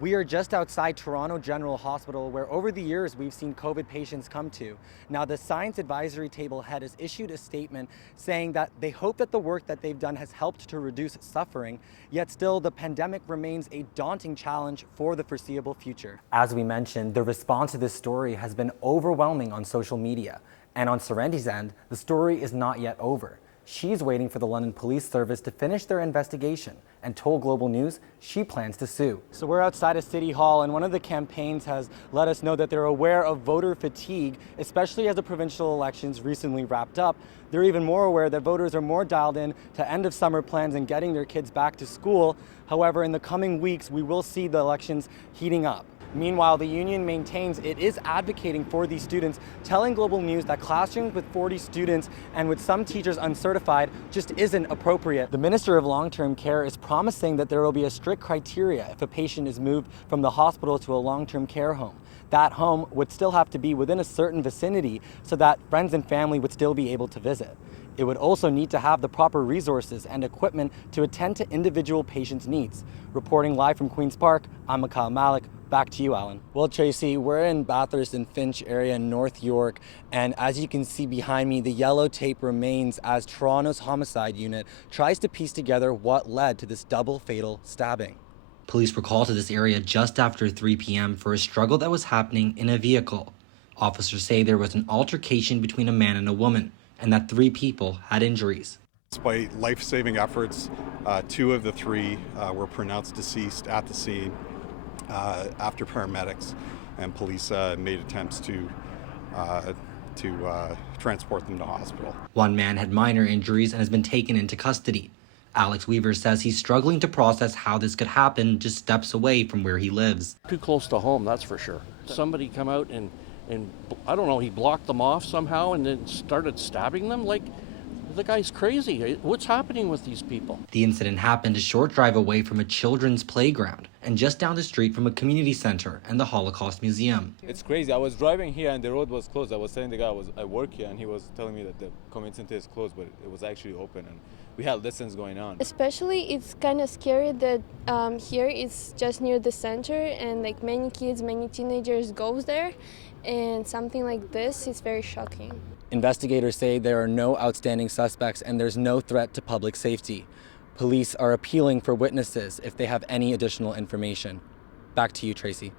We are just outside Toronto General Hospital, where over the years we've seen COVID patients come to. Now, the Science Advisory Table head has issued a statement saying that they hope that the work that they've done has helped to reduce suffering, yet still the pandemic remains a daunting challenge for the foreseeable future. As we mentioned, the response to this story has been overwhelming on social media. And on Serendi's end, the story is not yet over. She's waiting for the London Police Service to finish their investigation and told Global News she plans to sue. So we're outside of City Hall, and one of the campaigns has let us know that they're aware of voter fatigue, especially as the provincial elections recently wrapped up. They're even more aware that voters are more dialed in to end of summer plans and getting their kids back to school. However, in the coming weeks, we will see the elections heating up. Meanwhile, the union maintains it is advocating for these students, telling Global News that classrooms with 40 students and with some teachers uncertified just isn't appropriate. The Minister of Long-Term Care is promising that there will be a strict criteria if a patient is moved from the hospital to a long-term care home. That home would still have to be within a certain vicinity so that friends and family would still be able to visit. It would also need to have the proper resources and equipment to attend to individual patients' needs. Reporting live from Queen's Park, I'm Mikail Malik. Back to you, Alan. Well, Tracy, we're in Bathurst and Finch area in North York, and as you can see behind me, the yellow tape remains as Toronto's homicide unit tries to piece together what led to this double fatal stabbing. Police were called to this area just after 3 p.m. for a struggle that was happening in a vehicle. Officers say there was an altercation between a man and a woman, and that 3 people had injuries. Despite life-saving efforts, 2 of the 3 were pronounced deceased at the scene after paramedics and police made attempts to transport them to hospital. One man had minor injuries and has been taken into custody. Alex Weaver says he's struggling to process how this could happen just steps away from where he lives. Too close to home, that's for sure. Somebody come out and I don't know, he blocked them off somehow and then started stabbing them. Like, the guy's crazy. What's happening with these people? The incident happened a short drive away from a children's playground and just down the street from a community center and the Holocaust Museum. It's crazy. I was driving here and the road was closed. I was telling the guy I work here, and he was telling me that the community center is closed, but it was actually open and we had lessons going on. Especially, it's kind of scary that here it's just near the center, and like many kids, many teenagers goes there, and something like this is very shocking. Investigators say there are no outstanding suspects and there's no threat to public safety. Police are appealing for witnesses if they have any additional information. Back to you, Tracy.